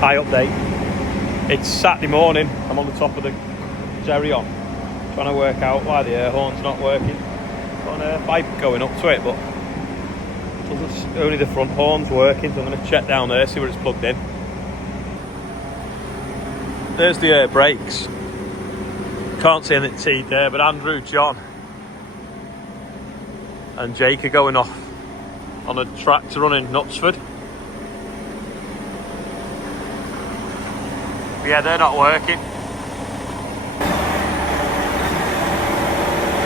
Hi update. It's Saturday morning. I'm on the top of the Zerion trying to work out why the air horn's not working. Got an bike going up to it, but only the front horn's working, so I'm going to check down there, see where it's plugged in. There's the air brakes. Can't see anything teed there, but Andrew, John and Jake are going off on a tractor run in Knutsford. Yeah, they're not working.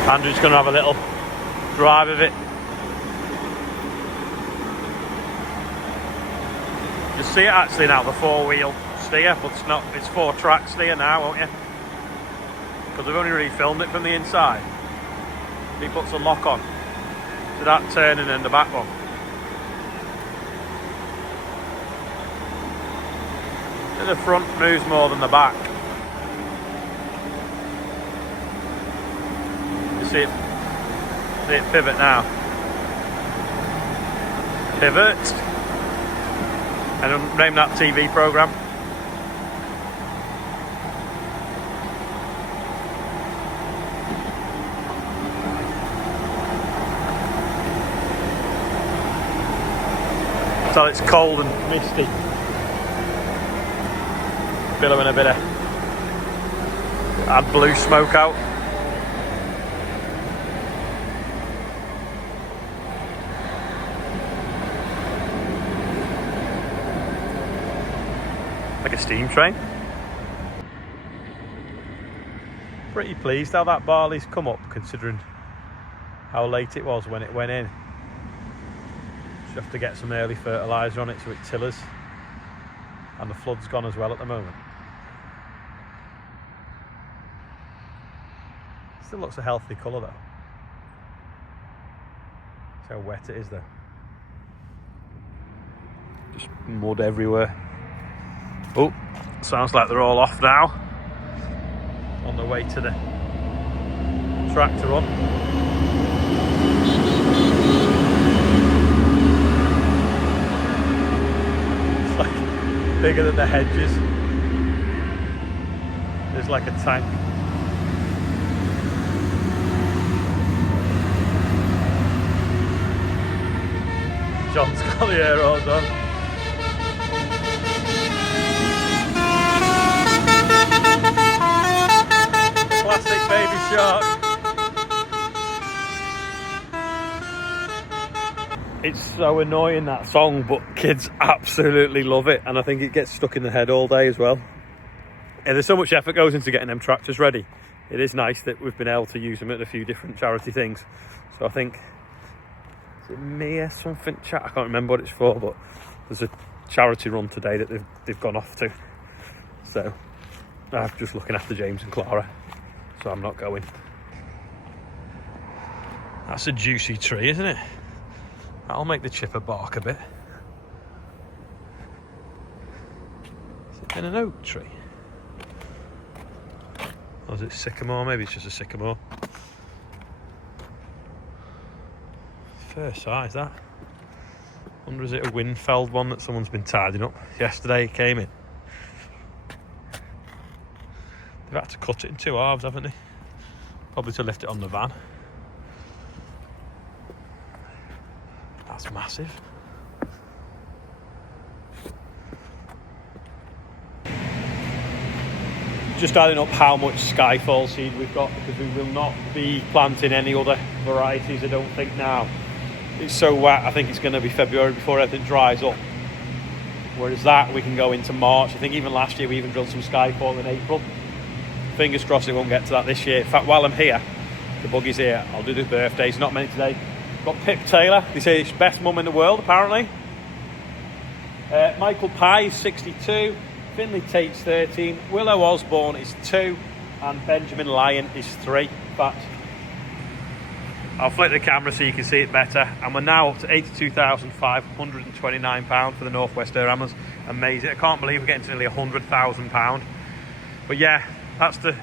Andrew's going to have a little drive of it. You see it actually now, the four-wheel steer, but it's not. It's four-track steer now, won't you? Because we've only really filmed it from the inside. He puts a lock on to that turning in the back one. And the front moves more than the back. You see it pivot now. Pivot. And I'll name that TV programme. So it's cold and misty. Billowing a bit of add blue smoke out. Like a steam train. Pretty pleased how that barley's come up, considering how late it was when it went in. Just have to get some early fertiliser on it so it tillers, and the flood's gone as well at the moment. Still looks a healthy colour though. See how wet it is though. Just mud everywhere. Oh, sounds like they're all off now. On the way to the tractor run. It's like bigger than the hedges. There's like a tank. John's got the air horns on. Classic Baby Shark. It's so annoying, that song, but kids absolutely love it, and I think it gets stuck in the head all day as well. Yeah, there's so much effort goes into getting them tractors ready. It is nice that we've been able to use them at a few different charity things. So I think, is it Mia something chat? I can't remember what it's for, but there's a charity run today that they've gone off to. So I'm just looking after James and Clara, so I'm not going. That's a juicy tree, isn't it? That'll make the chipper bark a bit. Has it been an oak tree? Or is it sycamore? Maybe it's just a sycamore. Fair size, that. I wonder, is it a wind-felled one that someone's been tidying up? Yesterday it came in. They've had to cut it in two halves, haven't they? Probably to lift it on the van. That's massive. Just adding up how much Skyfall seed we've got, because we will not be planting any other varieties, I don't think, now. It's so wet, I think it's going to be February before everything dries up. Whereas that, we can go into March. I think even last year we even drilled some Skyfall in April. Fingers crossed it won't get to that this year. In fact, while I'm here, the buggy's here, I'll do the birthdays. Not many today. Got Pip Taylor, they say it's best mum in the world, apparently. Michael Pye is 62. Finley Tate's 13. Willow Osborne is 2. And Benjamin Lyon is 3. In fact, I'll flick the camera so you can see it better. And we're now up to £82,529 for the Northwest Hammers. Amazing. I can't believe we're getting to nearly £100,000. But yeah, that's the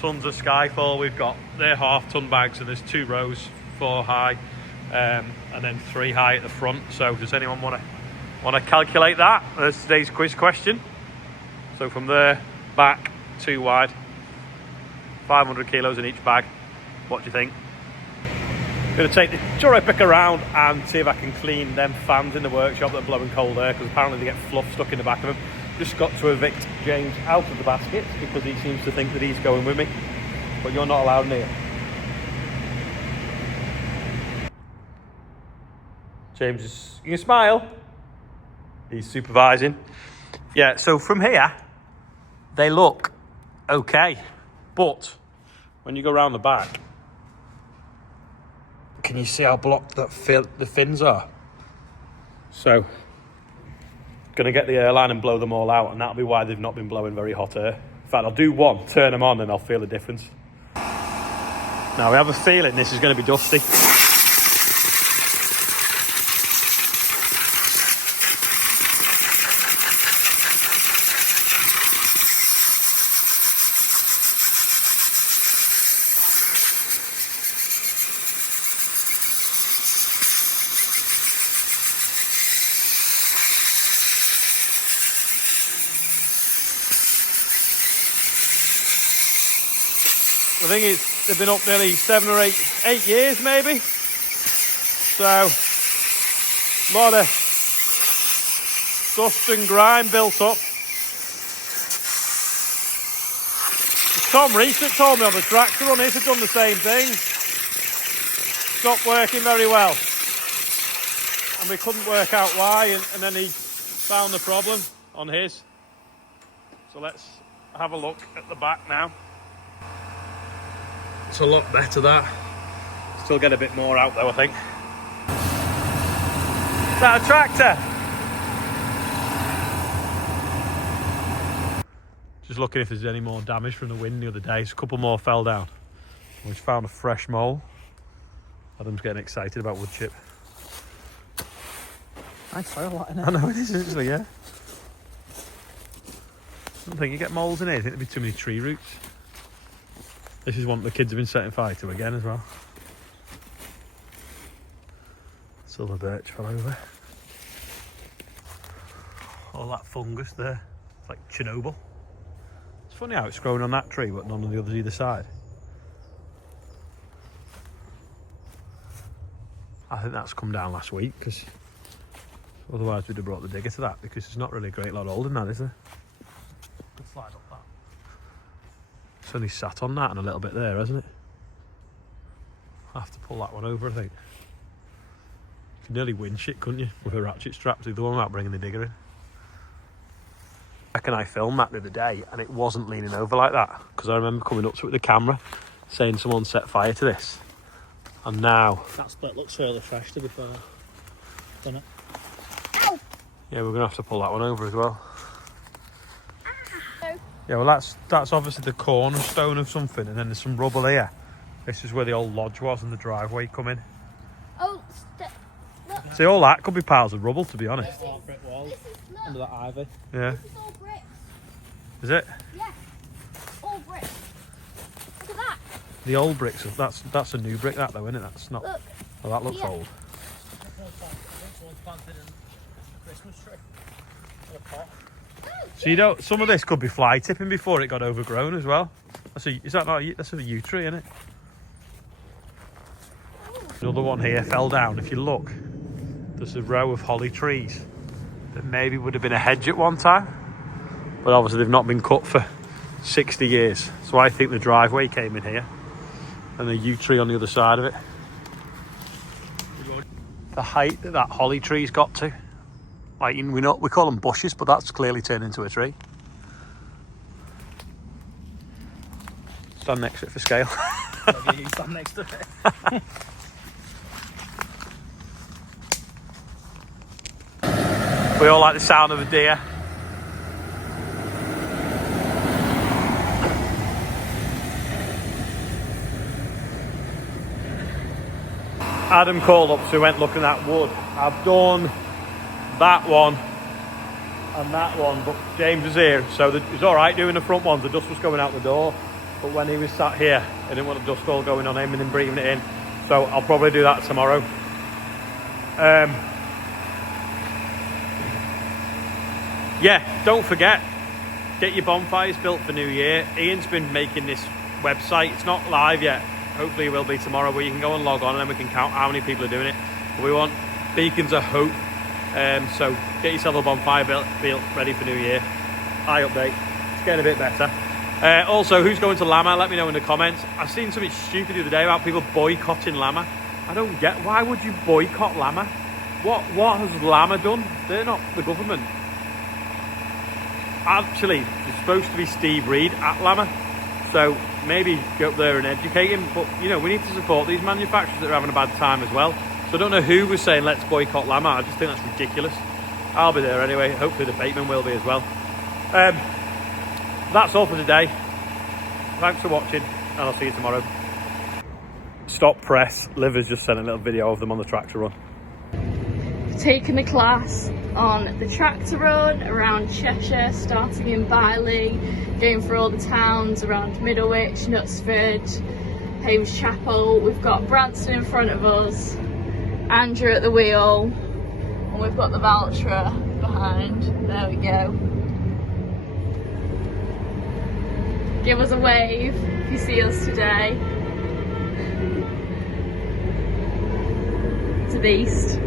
tons of Skyfall we've got. They're half-ton bags, and there's 2 rows, 4 high, and then 3 high at the front. So does anyone want to calculate that? That's today's quiz question. So from there, back, 2 wide, 500 kilos in each bag. What do you think? Going to take the cherry pick around and see if I can clean them fans in the workshop that are blowing cold air, because apparently they get fluff stuck in the back of them. Just got to evict James out of the basket because he seems to think that he's going with me, but you're not allowed near. James is, you can smile. He's supervising. Yeah, so from here, they look okay, but when you go around the back, can you see how blocked that the fins are? So, gonna get the airline and blow them all out, and that'll be why they've not been blowing very hot air. In fact, I'll do one, turn them on, and I'll feel the difference. Now, we have a feeling this is gonna be dusty. I think they've been up nearly 7 or 8 years maybe. So, a lot of dust and grime built up. Tom Reese that told me on the tractor on his had done the same thing. Stopped working very well. And we couldn't work out why, and then he found the problem on his. So let's have a look at the back now. It's a lot better, that. Still get a bit more out though, I think. Is that a tractor? Just looking if there's any more damage from the wind the other day. A couple more fell down. We found a fresh mole. Adam's getting excited about wood chip. Nice soil, that, isn't it? I know it is, actually, yeah. I don't think you get moles in here. I think there'd be too many tree roots. This is one the kids have been setting fire to again as well. Silver birch fell over. All that fungus there. It's like Chernobyl. It's funny how it's growing on that tree but none on the others either side. I think that's come down last week, because otherwise we'd have brought the digger to that, because it's not really a great lot older than that, is there? Could slide up that. It's only sat on that and a little bit there, hasn't it? I'll have to pull that one over, I think. You could nearly winch it, couldn't you, with a ratchet strap to the one without bringing the digger in. I reckon I filmed that the other day and it wasn't leaning over like that, because I remember coming up to it with the camera saying someone set fire to this. And now... That split looks really fresh, to be fair. Doesn't it? Yeah, we're going to have to pull that one over as well. Yeah, well that's obviously the cornerstone of something, and then there's some rubble here. This is where the old lodge was and the driveway come in. Oh, look. See, all that could be piles of rubble, to be honest. All brick walls under that ivy. Yeah. This is all bricks. Is it? Yeah, all bricks. Look at that. The old bricks, that's a new brick, that though, isn't it? That's not... Look. Oh, that looks Yeah. old. Planted in a Christmas tree. In a pot. So you don't... Some of this could be fly tipping before it got overgrown as well. That's a yew tree, isn't it? Another one here fell down. If you look, there's a row of holly trees that maybe would have been a hedge at one time, but obviously they've not been cut for 60 years. So I think the driveway came in here and the yew tree on the other side of it. The height that holly tree's got to, like, we call them bushes, but that's clearly turned into a tree. Stand next to it for scale. Maybe you stand next to it. We all like the sound of a deer. Adam called up, so we went looking at wood. I've done that one and that one, but James was here, so it was all right doing the front ones. The dust was going out the door, but when he was sat here, I didn't want the dust all going on him and then breathing it in. So I'll probably do that tomorrow. Yeah, don't forget, get your bonfires built for New Year. Ian's been making this website. It's not live yet. Hopefully it will be tomorrow, where you can go and log on and then we can count how many people are doing it. But we want beacons of hope. So get yourself a bonfire built ready for New Year. Eye update. It's getting a bit better. Also, who's going to Lamma? Let me know in the comments. I've seen something stupid the other day about people boycotting Lamma. I don't get, why would you boycott Lamma? What has Lamma done? They're not the government. Actually, there's supposed to be Steve Reed at Lamma, so maybe go up there and educate him. But you know, we need to support these manufacturers that are having a bad time as well. So I don't know who was saying let's boycott Lamma. I just think that's ridiculous. I'll be there anyway. Hopefully the bateman will be as well. That's all for today. Thanks for watching, and I'll see you tomorrow. Stop press. Liv has just sent a little video of them on the tractor run. Taking the class on the tractor run around Cheshire, starting in Barley, going through all the towns around Middlewich, Knutsford, Hames Chapel. We've got Branston in front of us, Andrew at the wheel, and we've got the Valtra behind. There we go. Give us a wave if you see us today. To the east.